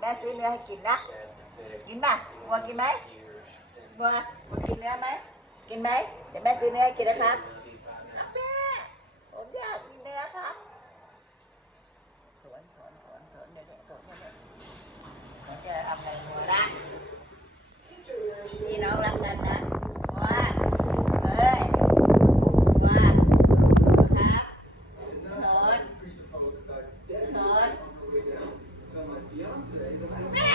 แม่ซื้อเนื้อให้กินนะกินป่ะวัวกินไหมวัวกินเนื้อไหมกินไหมเดี๋ยวแม่ซื้อเนื้อให้กินนะครับแม่ผมอยากกินเนื้อครับสวนเดี๋ยวสวนเราจะทำอะไรวัวนะพี่น้องรักกันนะวัวเฮ้ยวัวครับสวน